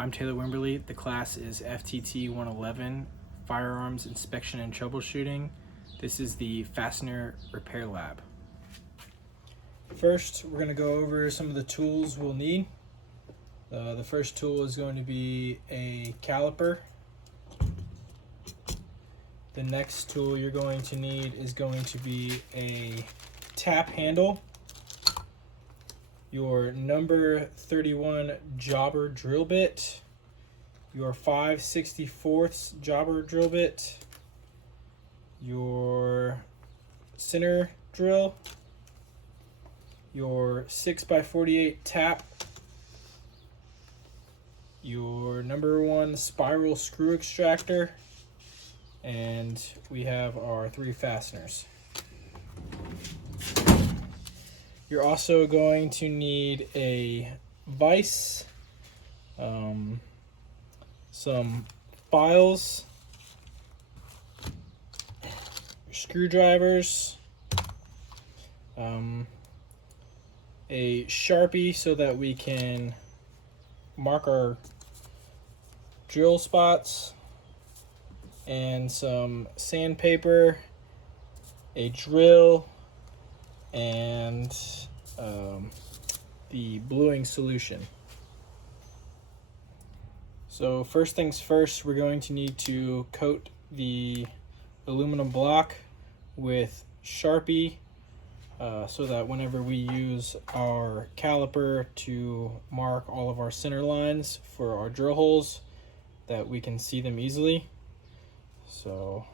I'm Taylor Wimberly. The class is FTT 111, Firearms Inspection and Troubleshooting. This is the Fastener Repair Lab. First, we're going to go over some of the tools we'll need. The first tool is going to be a caliper. The next tool you're going to need is going to be a tap handle, your number 31 jobber drill bit, your 5/64 jobber drill bit, your center drill, your 6x48 tap, your number 1 spiral screw extractor, and we have our 3 fasteners. You're also going to need a vise, some files, screwdrivers, a Sharpie so that we can mark our drill spots, and some sandpaper, a drill, and the bluing solution. So first things first, we're going to need to coat the aluminum block with Sharpie so that whenever we use our caliper to mark all of our center lines for our drill holes, that we can see them easily. So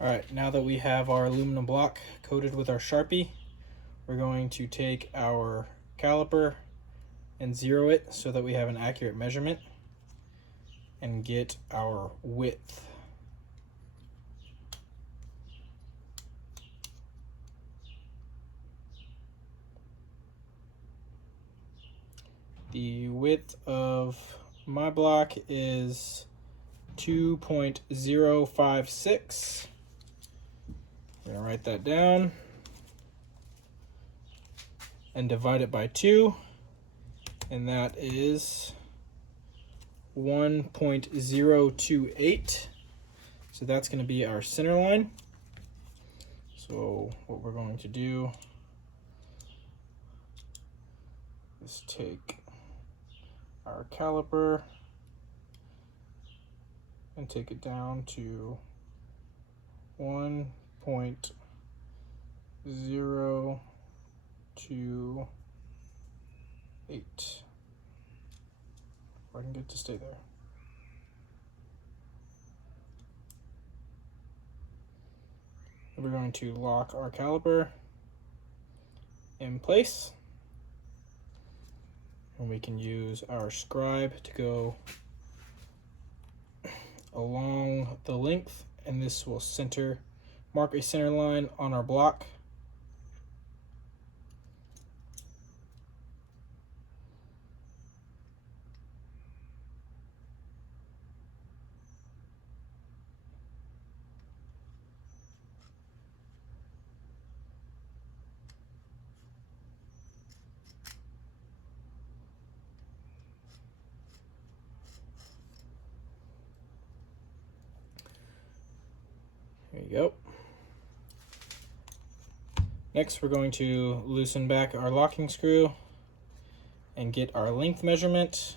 alright, now that we have our aluminum block coated with our Sharpie, we're going to take our caliper and zero it so that we have an accurate measurement and get our width. The width of my block is 2.056. I'm going to write that down and divide it by 2, and that is 1.028. So that's going to be our center line. So what we're going to do is take our caliper and take it down to 1.028. If I can get it to stay there. We're going to lock our caliper in place, and we can use our scribe to go along the length, and this will mark a center line on our block. There you go. Next, we're going to loosen back our locking screw and get our length measurement.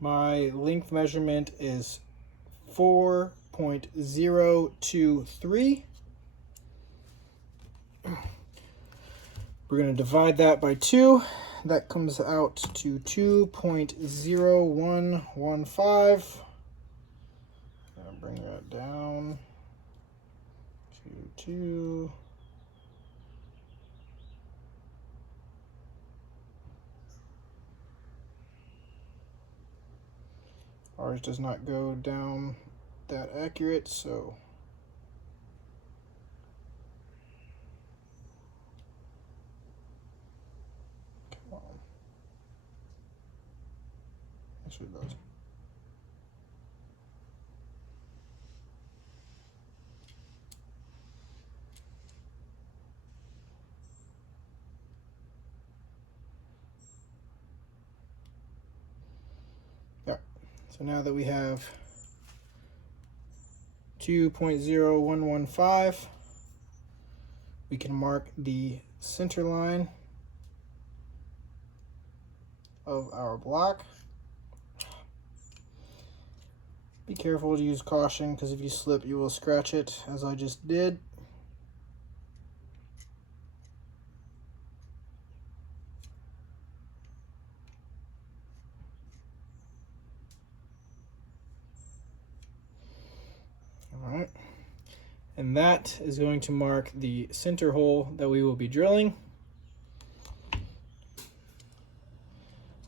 My length measurement is 4.023. We're going to divide that by 2. That comes out to 2.0115. Bring that down to 2. Ours does not go down that accurate, so come on. Actually, it does. So now that we have 2.0115, we can mark the center line of our block. Be careful to use caution, because if you slip, you will scratch it, as I just did. Alright, and that is going to mark the center hole that we will be drilling.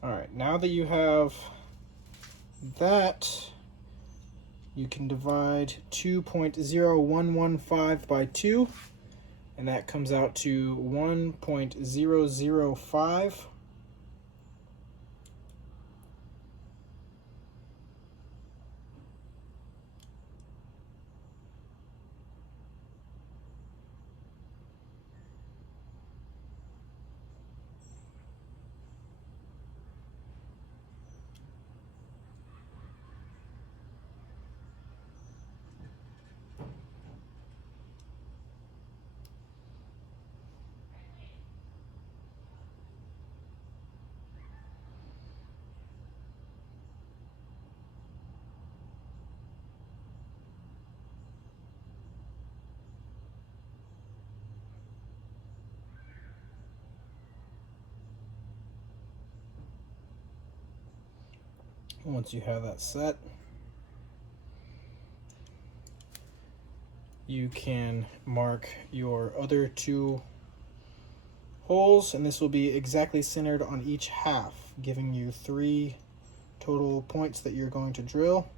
Alright, now that you have that, you can divide 2.0115 by 2, and that comes out to 1.005. Once you have that set, you can mark your other two holes, and this will be exactly centered on each half, giving you 3 total points that you're going to drill.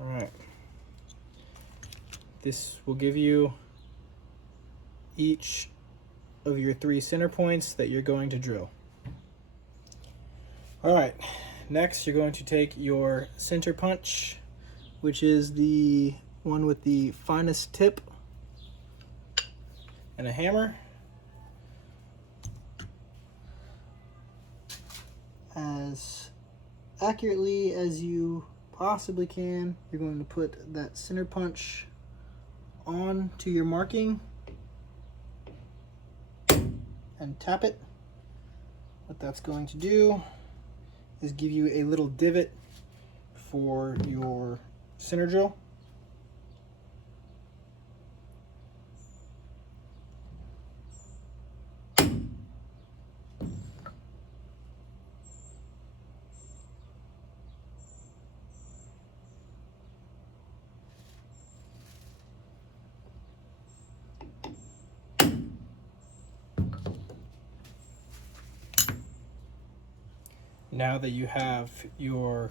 All right. This will give you each of your 3 center points that you're going to drill. All right, next you're going to take your center punch, which is the one with the finest tip, and a hammer. As accurately as you possibly can, you're going to put that center punch on to your marking and tap it. What that's going to do is give you a little divot for your center drill. Now that you have your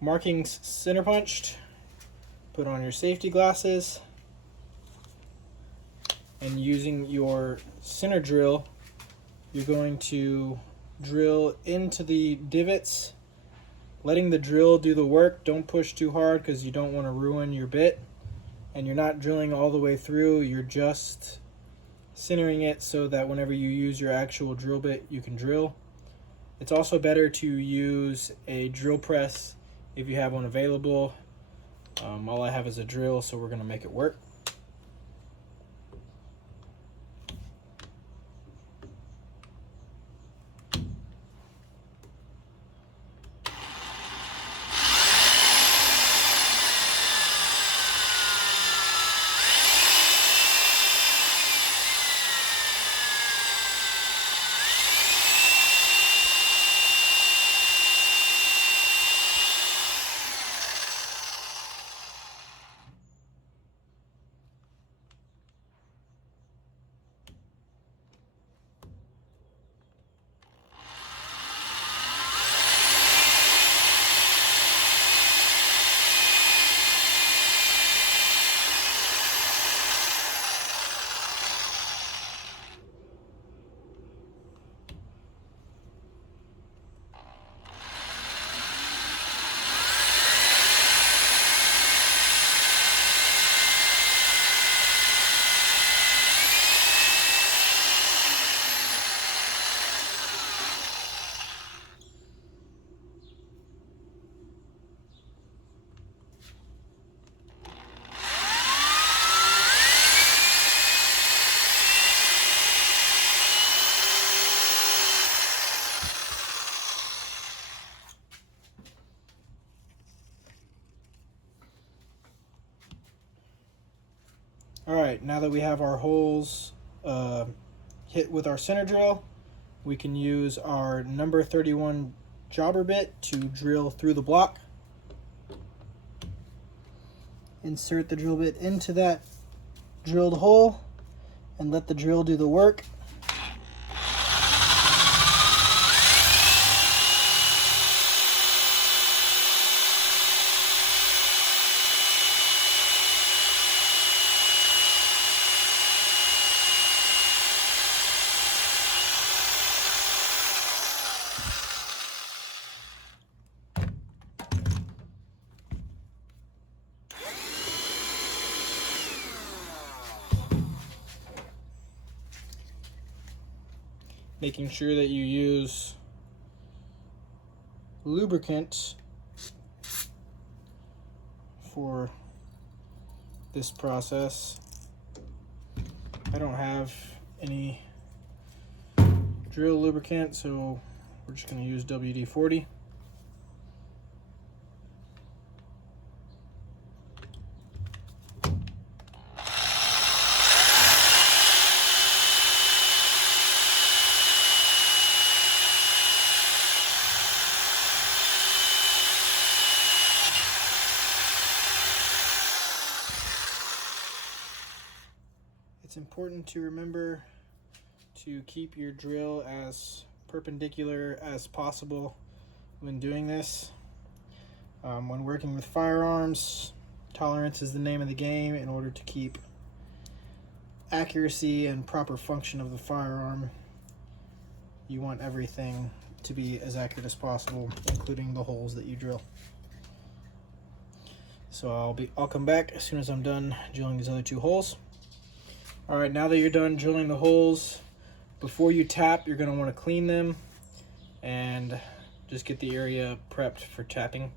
markings center punched, put on your safety glasses, and using your center drill, you're going to drill into the divots, letting the drill do the work. Don't push too hard because you don't want to ruin your bit, and you're not drilling all the way through, you're just centering it so that whenever you use your actual drill bit, you can drill. It's also better to use a drill press if you have one available. All I have is a drill, so we're going to make it work. Alright, now that we have our holes hit with our center drill, we can use our number 31 jobber bit to drill through the block. Insert the drill bit into that drilled hole and let the drill do the work. Making sure that you use lubricant for this process. I don't have any drill lubricant, so we're just going to use WD-40. It's important to remember to keep your drill as perpendicular as possible when doing this. When working with firearms, tolerance is the name of the game. In order to keep accuracy and proper function of the firearm, you want everything to be as accurate as possible, including the holes that you drill. So I'll come back as soon as I'm done drilling these other two holes. Alright, now that you're done drilling the holes, before you tap, you're going to want to clean them and just get the area prepped for tapping.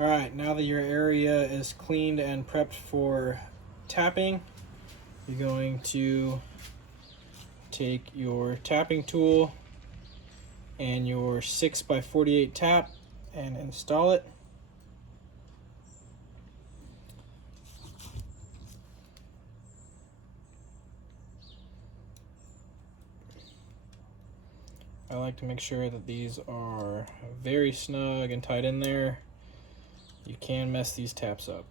Alright, now that your area is cleaned and prepped for tapping, you're going to take your tapping tool and your 6x48 tap and install it. I like to make sure that these are very snug and tight in there. You can mess these taps up.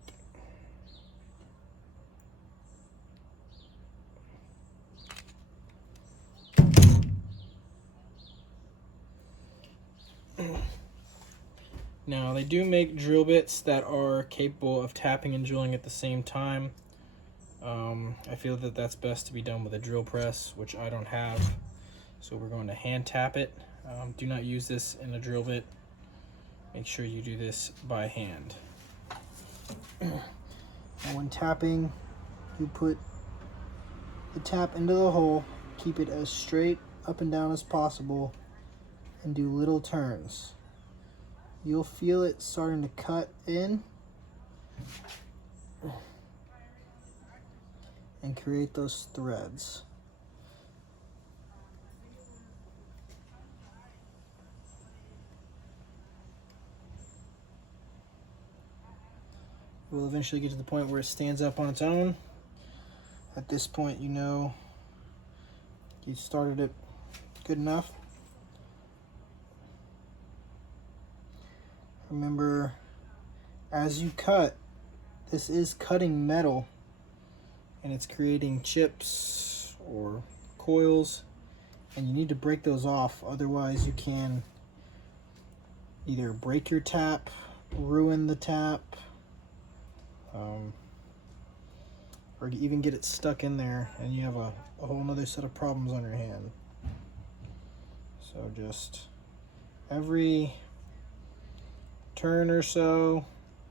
Now, they do make drill bits that are capable of tapping and drilling at the same time. I feel that that's best to be done with a drill press, which I don't have. So we're going to hand tap it. Do not use this in a drill bit. Make sure you do this by hand. And when tapping, you put the tap into the hole, keep it as straight up and down as possible, and do little turns. You'll feel it starting to cut in and create those threads. We'll eventually get to the point where it stands up on its own. At this point, you know you started it good enough. Remember, as you cut, this is cutting metal and it's creating chips or coils, and you need to break those off, otherwise you can either break your tap, ruin the tap, or even get it stuck in there and you have a whole nother set of problems on your hand. So just every turn or so,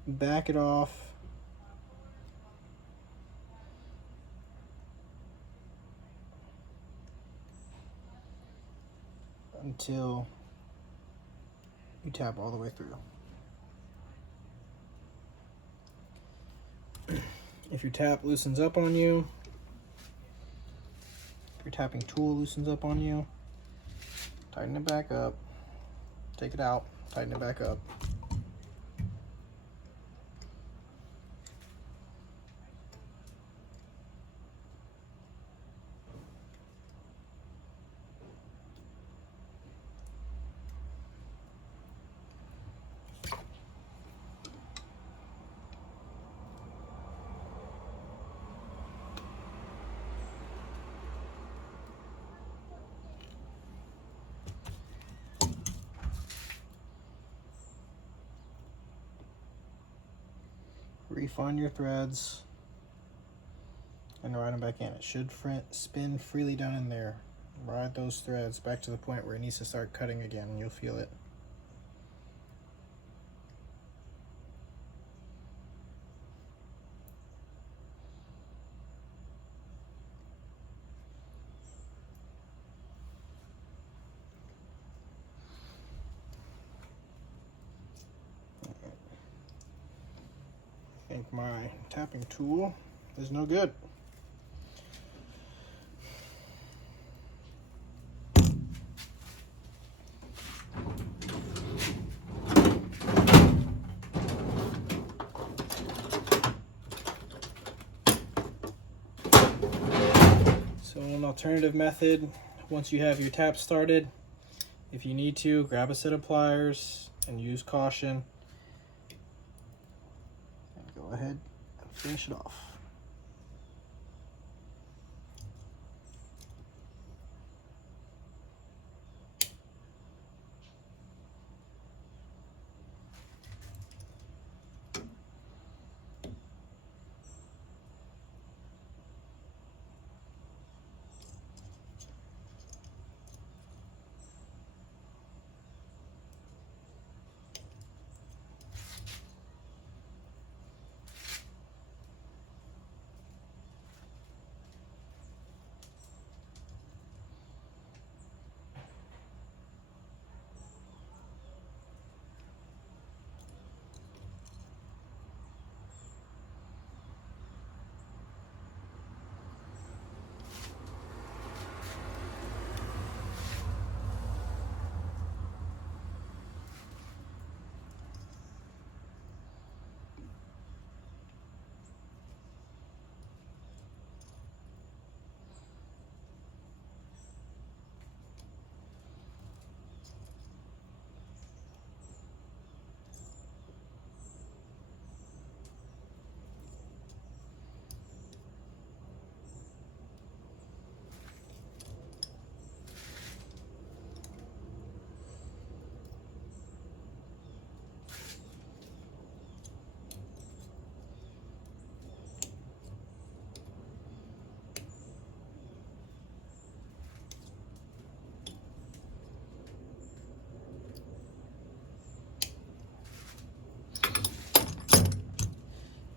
back it off. Until you tap all the way through. If your tap loosens up on you, your tapping tool loosens up on you, tighten it back up, take it out, tighten it back up. Refine your threads and ride them back in. It should spin freely down in there. Ride those threads back to the point where it needs to start cutting again, and you'll feel it. I think my tapping tool is no good. So an alternative method, once you have your tap started, if you need to, grab a set of pliers and use caution. And go ahead and finish it off.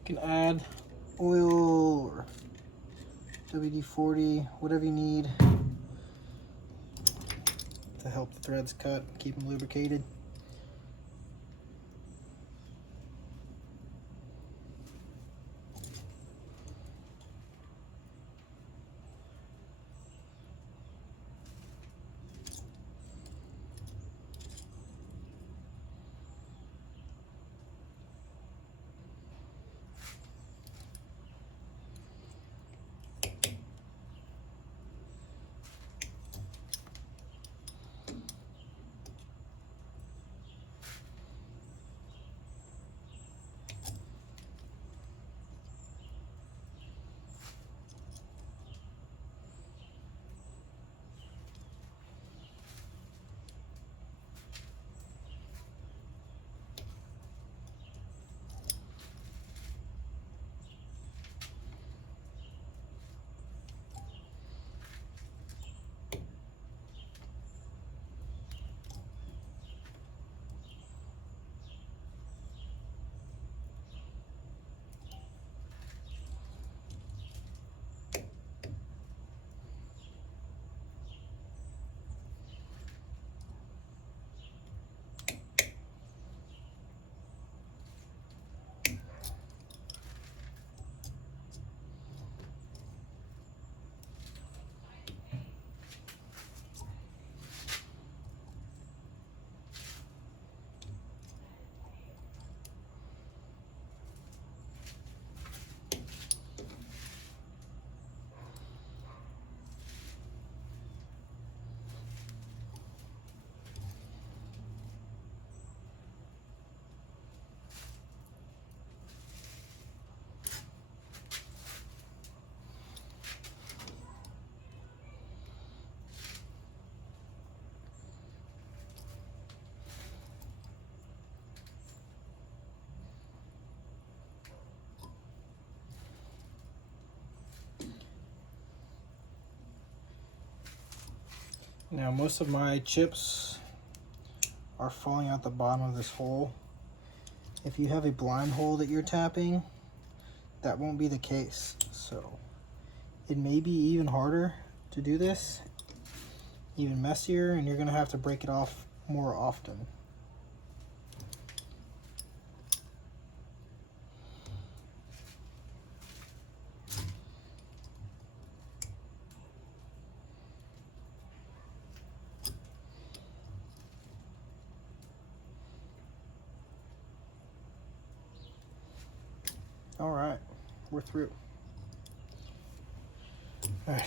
You can add oil or WD-40, whatever you need to help the threads cut, keep them lubricated. Now most of my chips are falling out the bottom of this hole. If you have a blind hole that you're tapping, that won't be the case. So it may be even harder to do this, even messier, and you're gonna have to break it off more often. All right, we're through. All right,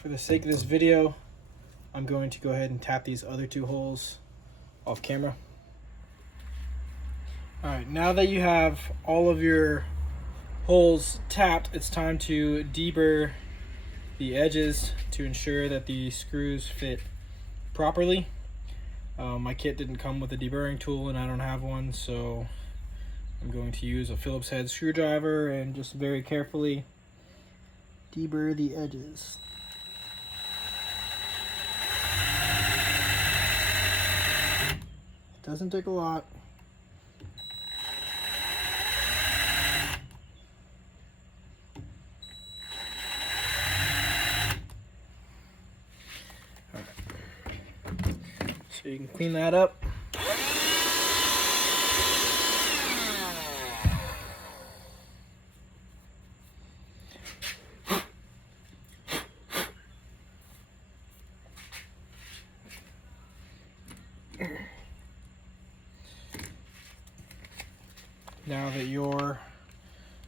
for the sake of this video, I'm going to go ahead and tap these other two holes off camera. All right, now that you have all of your holes tapped, it's time to deburr the edges to ensure that the screws fit properly. My kit didn't come with a deburring tool and I don't have one, so I'm going to use a Phillips head screwdriver and just very carefully deburr the edges. It doesn't take a lot. So you can clean that up. Now that your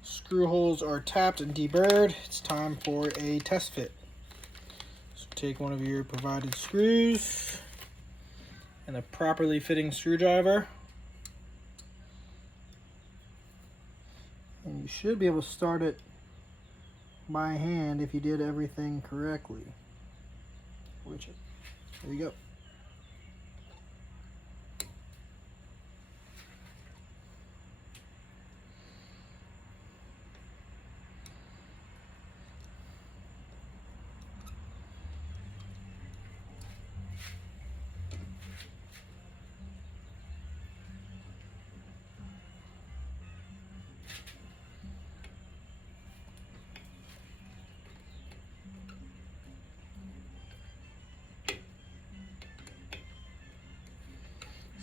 screw holes are tapped and deburred, it's time for a test fit. So take one of your provided screws and a properly fitting screwdriver, and you should be able to start it by hand if you did everything correctly. There you go.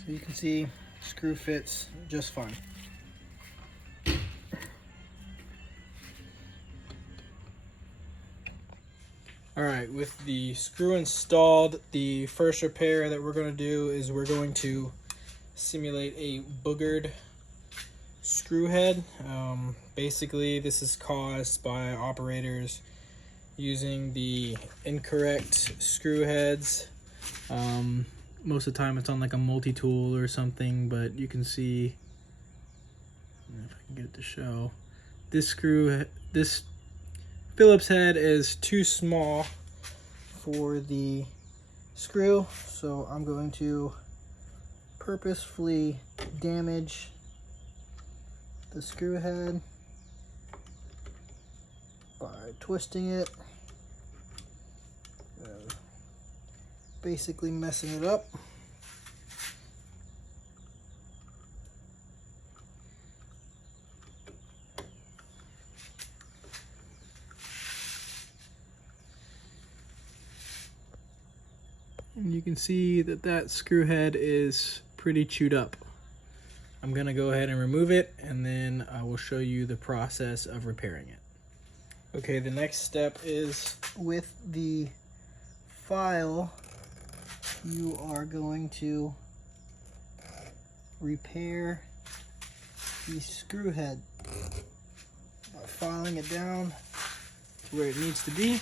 So you can see screw fits just fine. All right, with the screw installed, the first repair that we're going to do is we're going to simulate a boogered screw head. Basically, this is caused by operators using the incorrect screw heads. Most of the time it's on like a multi-tool or something, but you can see, if I can get it to show, this Phillips head is too small for the screw, so I'm going to purposefully damage the screw head by twisting it, basically messing it up. And you can see that screw head is pretty chewed up. I'm gonna go ahead and remove it, and then I will show you the process of repairing it. Okay, the next step is with the file, you are going to repair the screw head by filing it down to where it needs to be.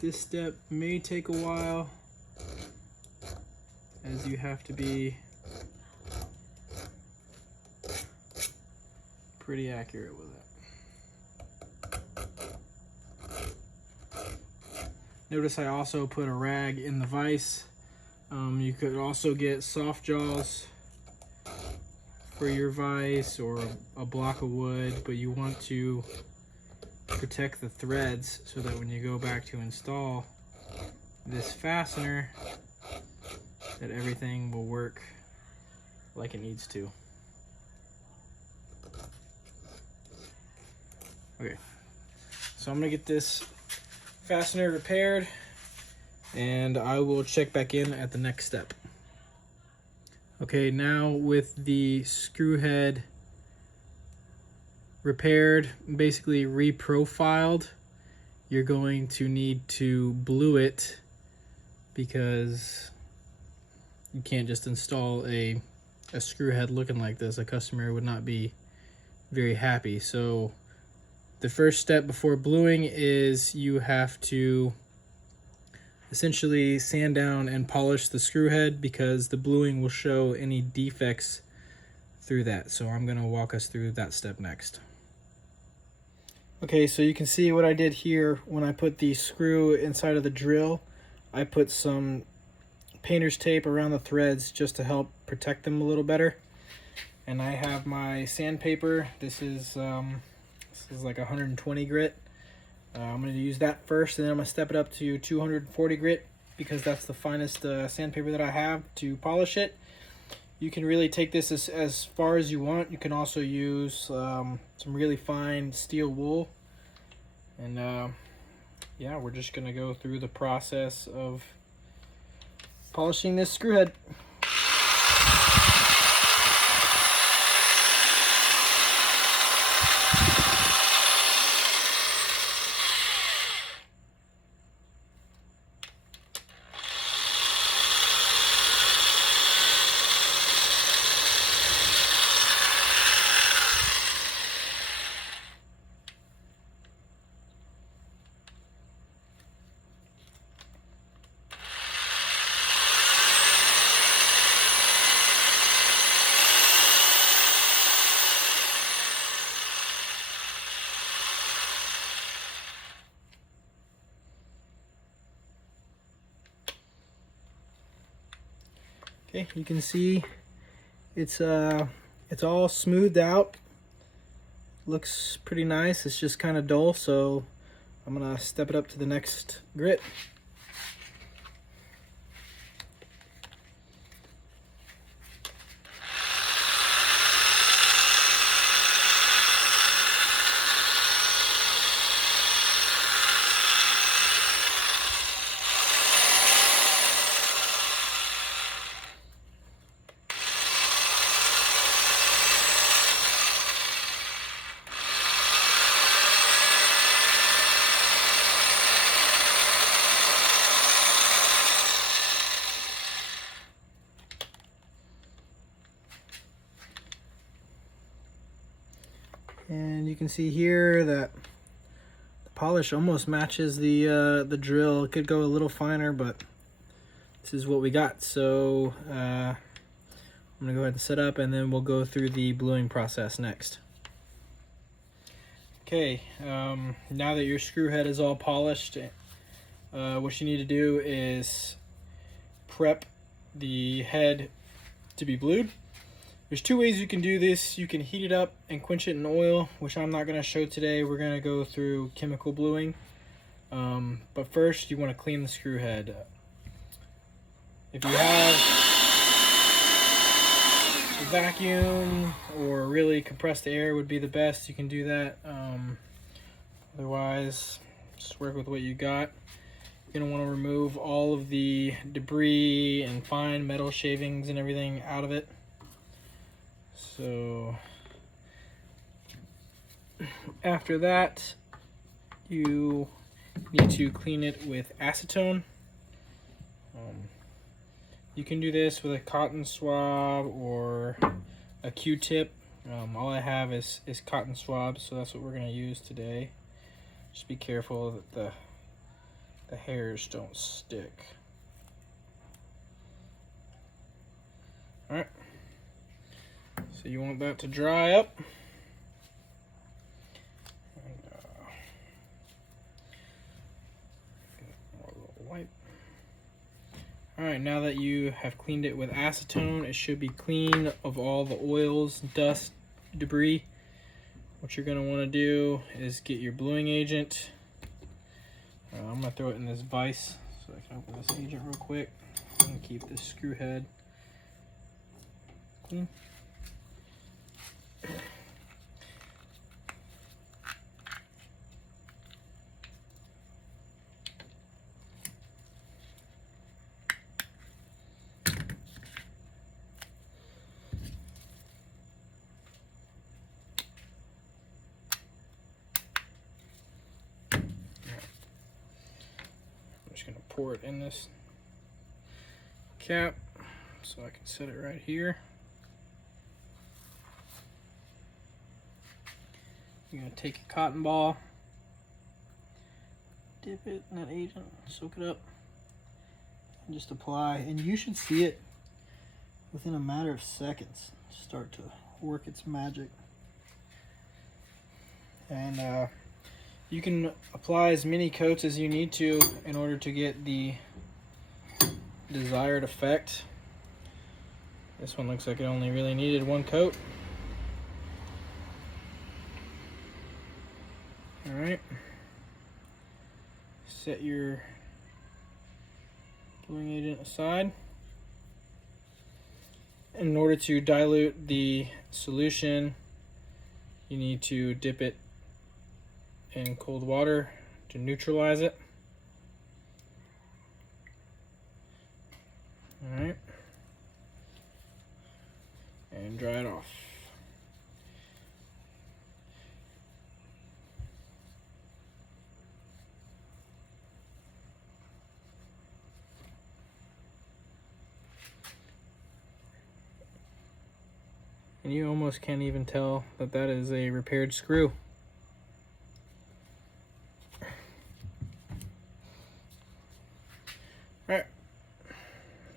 This step may take a while, as you have to be pretty accurate with it. Notice I also put a rag in the vise. You could also get soft jaws for your vise or a block of wood, but you want to protect the threads so that when you go back to install this fastener, that everything will work like it needs to. Okay, so I'm gonna get this fastener repaired and I will check back in at the next step. Okay, now with the screw head repaired, basically reprofiled, you're going to need to blue it because you can't just install a screw head looking like this. A customer would not be very happy. So the first step before bluing is you have to essentially sand down and polish the screw head because the bluing will show any defects through that. So I'm going to walk us through that step next. Okay, so you can see what I did here when I put the screw inside of the drill. I put some painter's tape around the threads just to help protect them a little better. And I have my sandpaper. This is like 120 grit. I'm going to use that first, and then I'm going to step it up to 240 grit because that's the finest sandpaper that I have to polish it. You can really take this as far as you want. You can also use some really fine steel wool. And yeah, we're just going to go through the process of polishing this screw head. Okay, you can see it's all smoothed out. Looks pretty nice. It's just kind of dull, so I'm gonna step it up to the next grit. And you can see here that the polish almost matches the drill. It could go a little finer, but this is what we got. So I'm gonna go ahead and set up, and then we'll go through the bluing process next. Okay, now that your screw head is all polished, what you need to do is prep the head to be blued. There's two ways you can do this. You can heat it up and quench it in oil, which I'm not going to show today. We're going to go through chemical bluing. But first, you want to clean the screw head. If you have a vacuum or really compressed air would be the best, you can do that. Otherwise, just work with what you got. You're going to want to remove all of the debris and fine metal shavings and everything out of it. So after that, you need to clean it with acetone. You can do this with a cotton swab or a Q-tip. All I have is cotton swabs, so that's what we're going to use today. Just be careful that the hairs don't stick. All right. So you want that to dry up. And, more little wipe. Alright, now that you have cleaned it with acetone, it should be clean of all the oils, dust, debris. what you're going to want to do is get your bluing agent. I'm going to throw it in this vise so I can open this agent real quick and keep this screw head clean. I'm just going to pour it in this cap so I can set it right here. You're going to take a cotton ball, dip it in that agent, soak it up, and just apply. And you should see it within a matter of seconds start to work its magic. And you can apply as many coats as you need to in order to get the desired effect. This one looks like it only really needed one coat. All right, set your bluing agent aside. In order to dilute the solution, you need to dip it in cold water to neutralize it. All right, and dry it off. And you almost can't even tell that that is a repaired screw. All right,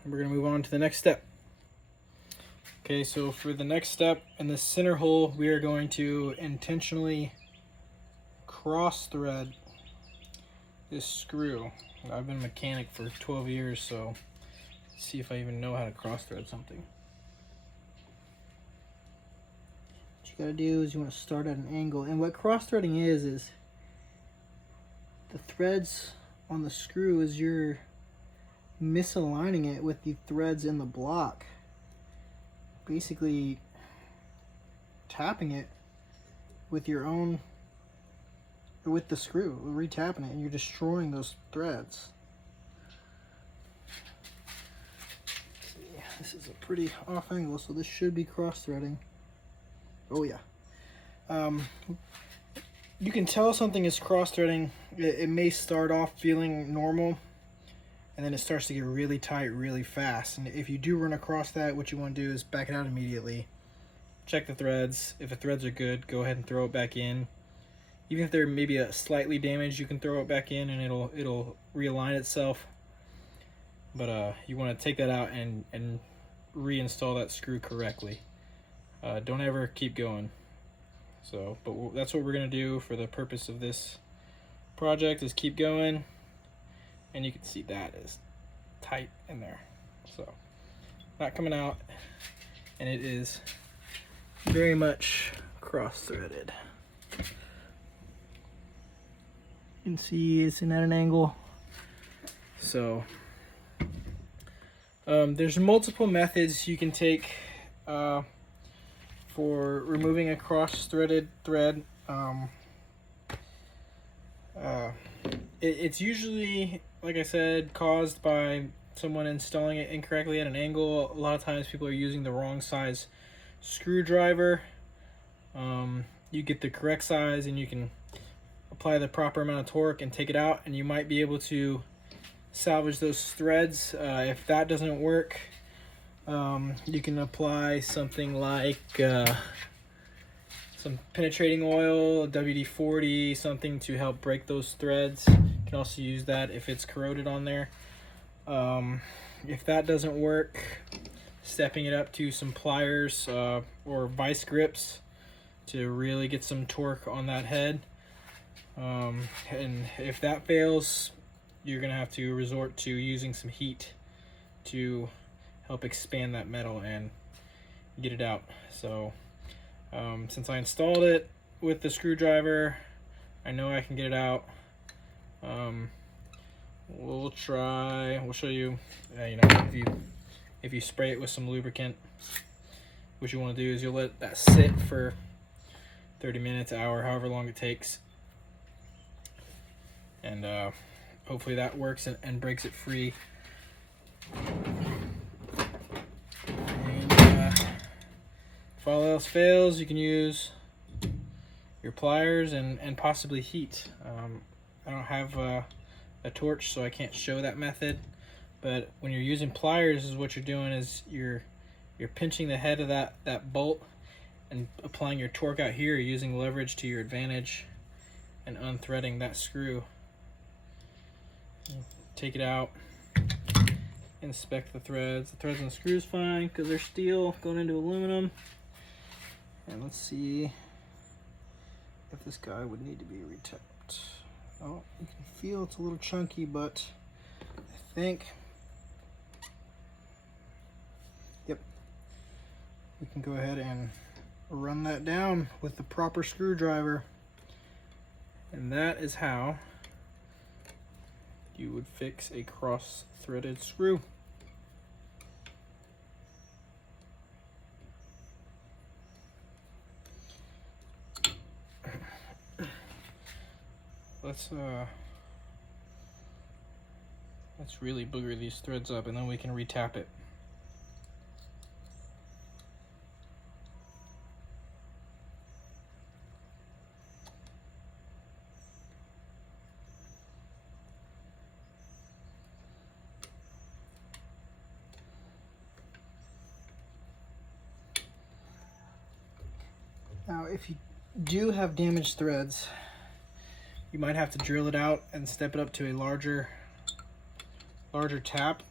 we're gonna move on to the next step. Okay, so for the next step, in the center hole, we are going to intentionally cross thread this screw. I've been a mechanic for 12 years, so let's see if I even know how to cross thread something. What you gotta do is you want to start at an angle, and what cross threading is the threads on the screw is you're misaligning it with the threads in the block, basically tapping it with your own, with the screw, retapping it, and you're destroying those threads. See, this is a pretty off angle, so this should be cross threading. Oh yeah. You can tell something is cross threading. It may start off feeling normal, and then it starts to get really tight really fast. And if you do run across that, what you want to do is back it out immediately. Check the threads. If the threads are good, go ahead and throw it back in. Even if they're maybe a slightly damaged, you can throw it back in and it'll realign itself. But you want to take that out and reinstall that screw correctly. Don't ever keep going. So, but that's what we're gonna do for the purpose of this project, is keep going. And you can see that is tight in there, so not coming out, and it is very much cross-threaded. You can see it's in at an angle. So there's multiple methods you can take for removing a cross-threaded thread. It's usually, like I said, caused by someone installing it incorrectly at an angle. A lot of times people are using the wrong size screwdriver. You get the correct size and you can apply the proper amount of torque and take it out, and you might be able to salvage those threads. If that doesn't work, you can apply something like some penetrating oil, WD-40, something to help break those threads. You can also use that if it's corroded on there. If that doesn't work, stepping it up to some pliers or vice grips to really get some torque on that head. And if that fails, you're gonna have to resort to using some heat to help expand that metal and get it out. So since I installed it, with the screwdriver. I know I can get it out. We'll show you, you know, if you spray it with some lubricant, what you want to do is you'll let that sit for 30 minutes, hour, however long it takes. And hopefully that works and breaks it free. And if all else fails, you can use your pliers and possibly heat. I don't have a torch, so I can't show that method. But when you're using pliers, is what you're doing is you're pinching the head of that bolt and applying your torque out here, using leverage to your advantage and unthreading that screw. Take it out, inspect the threads. The threads and the screws fine because they're steel going into aluminum. And let's see if this guy would need to be retapped. Oh, you can feel it's a little chunky, but I think, yep, we can go ahead and run that down with the proper screwdriver. And that is how you would fix a cross-threaded screw. Let's really booger these threads up, and then we can retap it. Now, if you do have damaged threads, you might have to drill it out and step it up to a larger tap.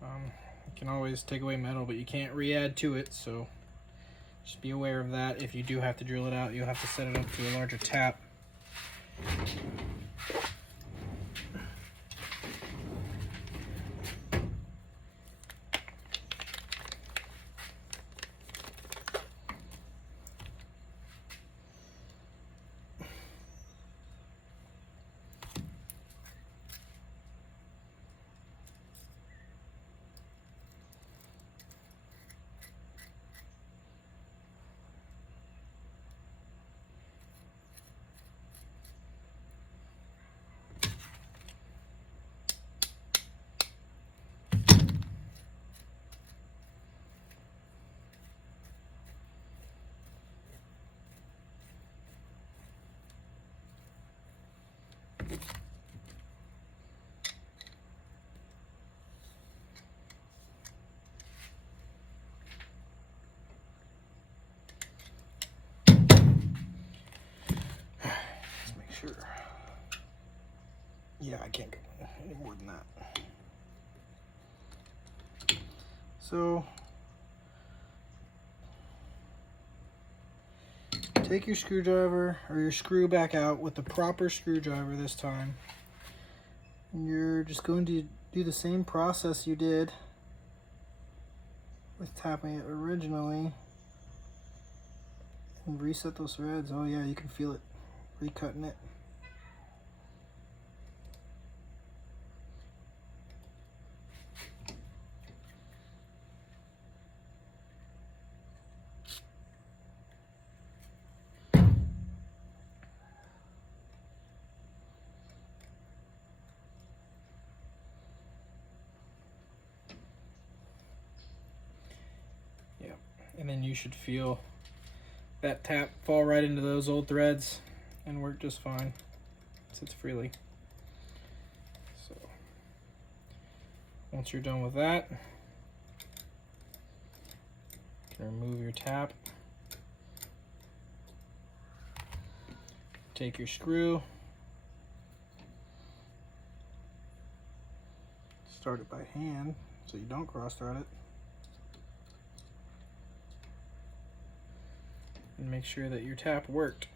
You can always take away metal, but you can't re-add to it, so just be aware of that. If you do have to drill it out, you'll have to set it up to a larger tap. Sure. Yeah, I can't go any more than that. So take your screwdriver or your screw back out with the proper screwdriver this time. And you're just going to do the same process you did with tapping it originally and reset those threads. Oh yeah, you can feel it recutting it. Yeah, and then you should feel that tap fall right into those old threads and work just fine. Sits freely. So once you're done with that, you can remove your tap. Take your screw, start it by hand so you don't cross thread it, and make sure that your tap worked.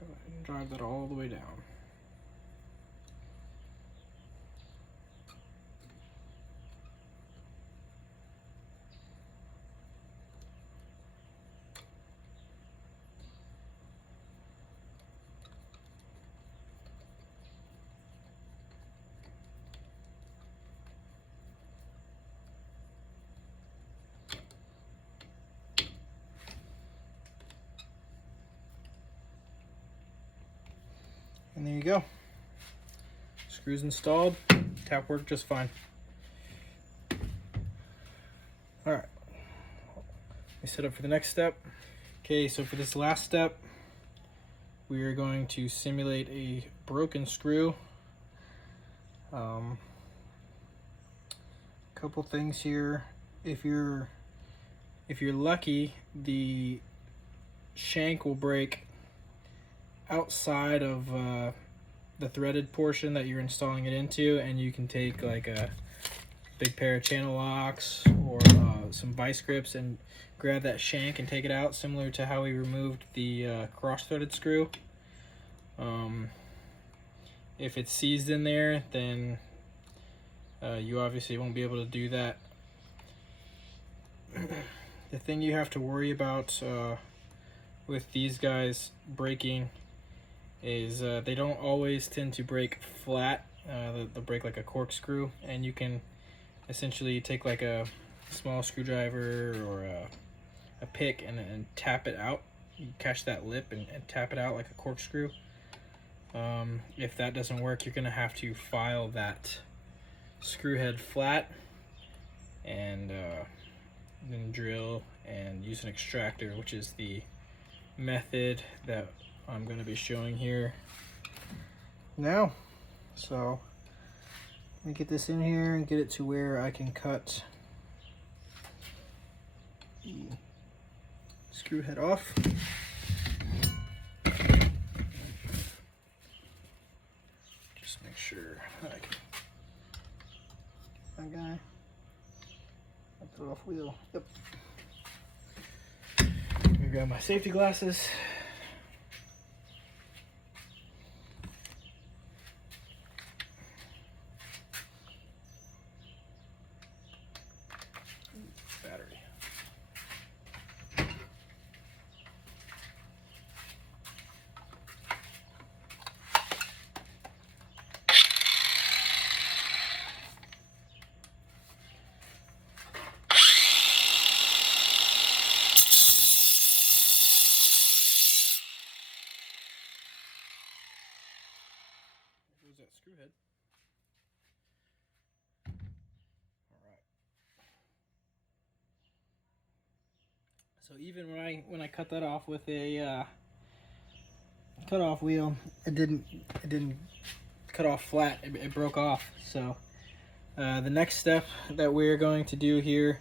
Go ahead and drive that all the way down. And there you go. Screws installed. Tap worked just fine. Alright. We set up for the next step. Okay, so for this last step, we are going to simulate a broken screw. Couple things here. If you're lucky, the shank will break outside of the threaded portion that you're installing it into, and you can take like a big pair of channel locks or some vice grips and grab that shank and take it out, similar to how we removed the cross-threaded screw. If it's seized in there, then you obviously won't be able to do that. The thing you have to worry about with these guys breaking is they don't always tend to break flat. They'll break like a corkscrew, and you can essentially take like a small screwdriver or a pick and tap it out. You catch that lip and tap it out like a corkscrew. If that doesn't work, you're gonna have to file that screw head flat and then drill and use an extractor, which is the method that I'm going to be showing here now. So let me get this in here and get it to where I can cut the screw head off. Just make sure that I can that guy. Throw off wheel. Yep. Let me grab my safety glasses. Battery. That screw head. All right. So even when I cut that off with a cut off wheel, it didn't cut off flat. It broke off. So the next step that we're going to do here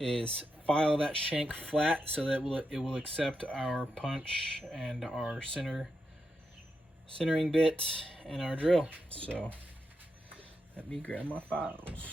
is file that shank flat so that it will accept our punch and our centering bit and our drill. So let me grab my files.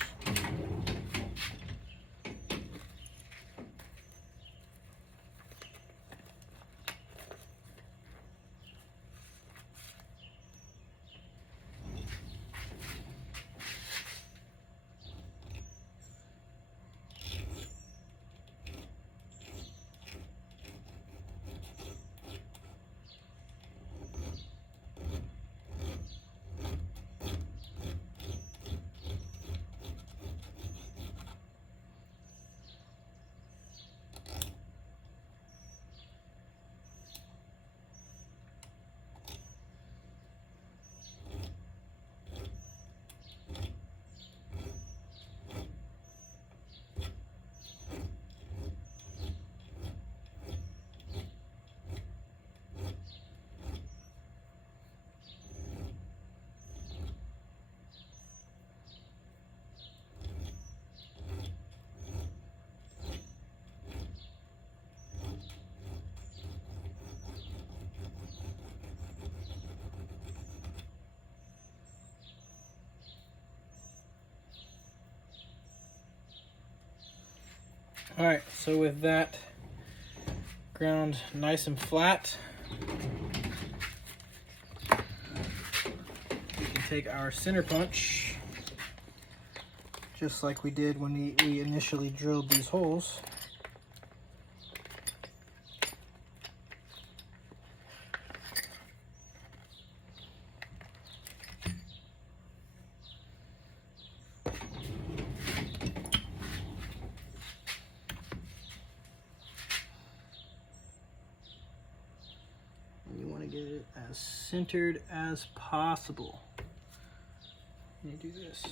All right, so with that ground nice and flat, we can take our center punch, just like we did when we initially drilled these holes. You want to get it at as centered as possible. Let me do this.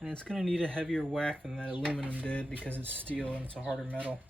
And it's going to need a heavier whack than that aluminum did because it's steel and it's a harder metal.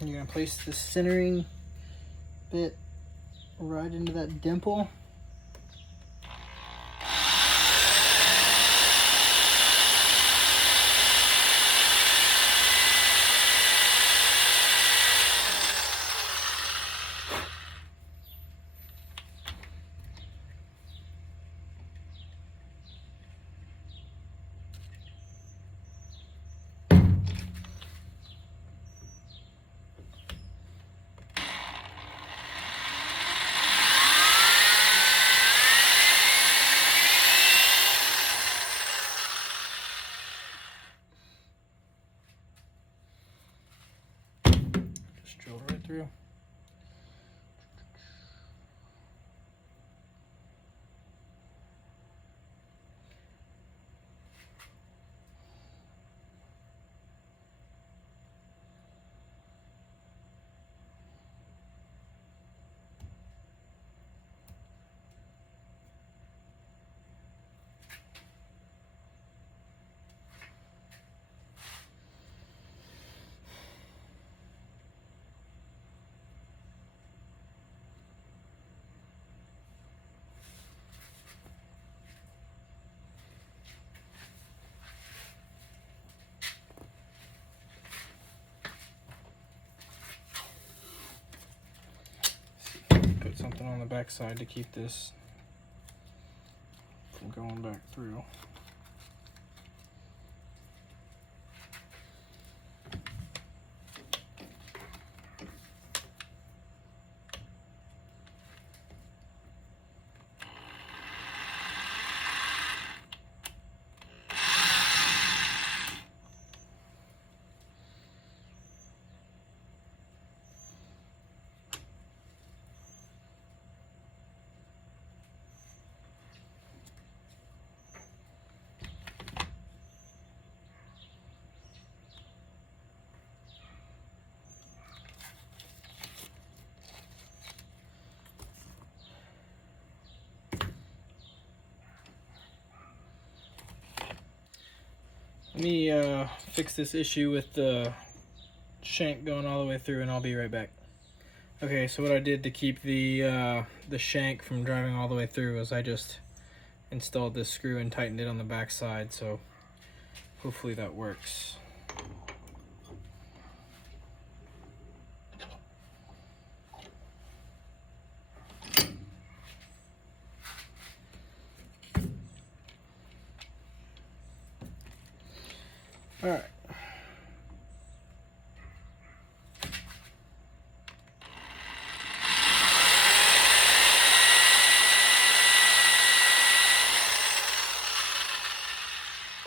You're going to place the centering bit right into that dimple. Drilled right through. Put something on the back side to keep this from going back through. Let me fix this issue with the shank going all the way through, and I'll be right back. Okay, so what I did to keep the shank from driving all the way through is I just installed this screw and tightened it on the back side, so hopefully that works. All right.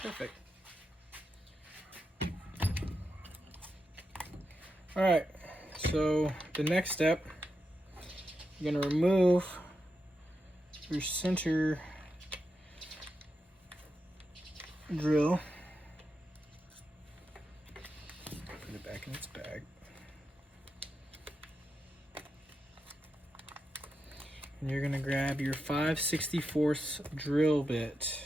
Perfect. All right, so the next step, you're gonna remove your center drill. Put it back in its bag. And you're gonna grab your 5/64 drill bit.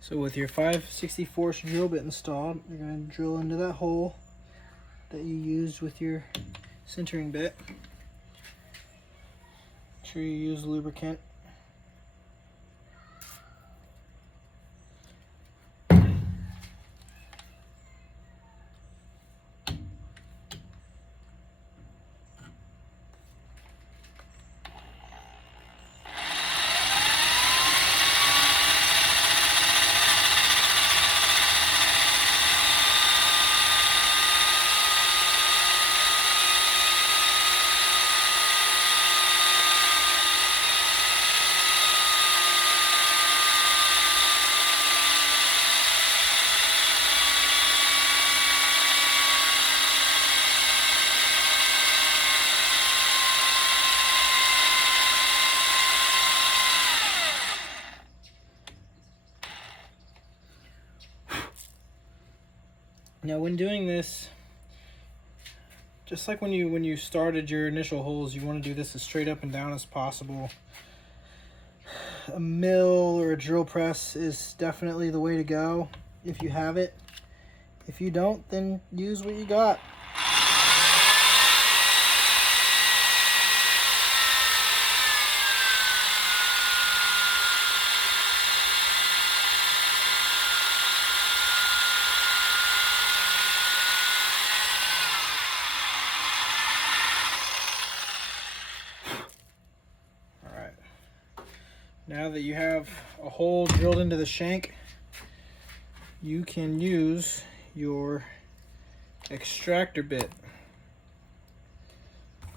So So with your 5/64 drill bit installed, you're going to drill into that hole that you used with your sintering bit. Make sure you use lubricant. Now when doing this, just like when you started your initial holes, you want to do this as straight up and down as possible. A mill or a drill press is definitely the way to go if you have it. If you don't, then use what you got. Now that you have a hole drilled into the shank, you can use your extractor bit.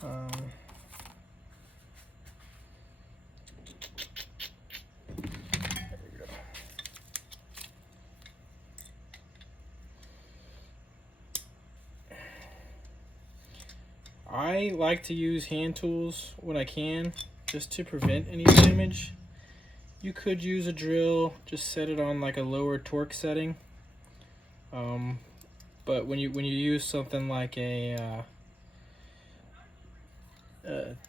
There we go. I like to use hand tools when I can, just to prevent any damage. You could use a drill, just set it on like a lower torque setting. But when you use something like a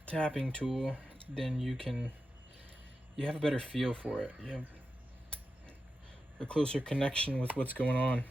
tapping tool, then you have a better feel for it. You have a closer connection with what's going on.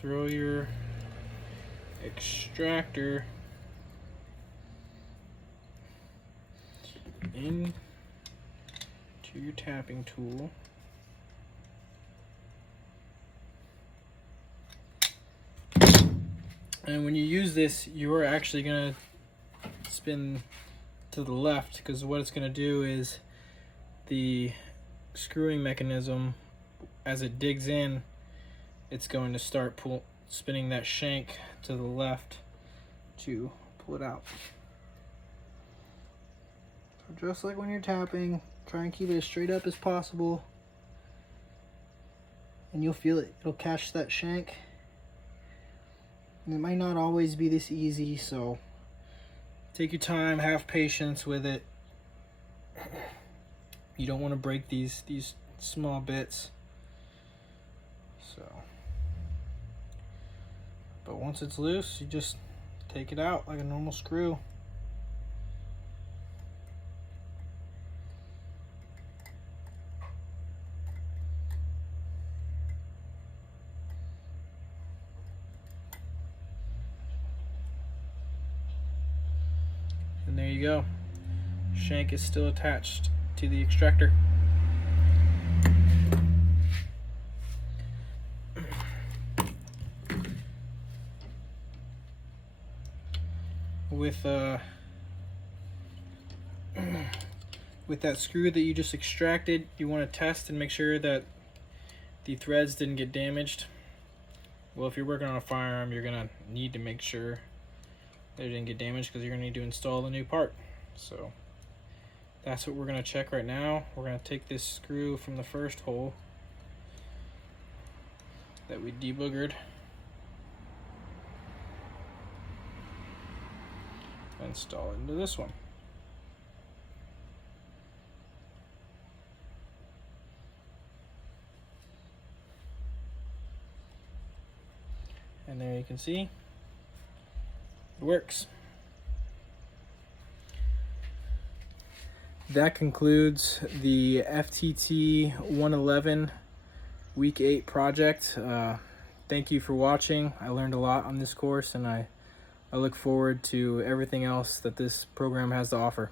Throw your extractor into your tapping tool. And when you use this, you are actually going to spin to the left, because what it's going to do is the screwing mechanism, as it digs in, it's going to start spinning that shank to the left to pull it out. So just like when you're tapping, try and keep it as straight up as possible, and you'll feel it. It'll catch that shank. And it might not always be this easy, so take your time, have patience with it. You don't want to break these small bits. So, but once it's loose, you just take it out like a normal screw. And there you go. Shank is still attached to the extractor. With that screw that you just extracted, you want to test and make sure that the threads didn't get damaged. Well, if you're working on a firearm, you're gonna need to make sure they didn't get damaged, because you're gonna need to install a new part. So That's what we're going to check right now. We're going to take this screw from the first hole that we deboogered and install it into this one. And there you can see it works. That concludes the FTT 111 week 8 project. Thank you for watching. I learned a lot on this course, and I look forward to everything else that this program has to offer.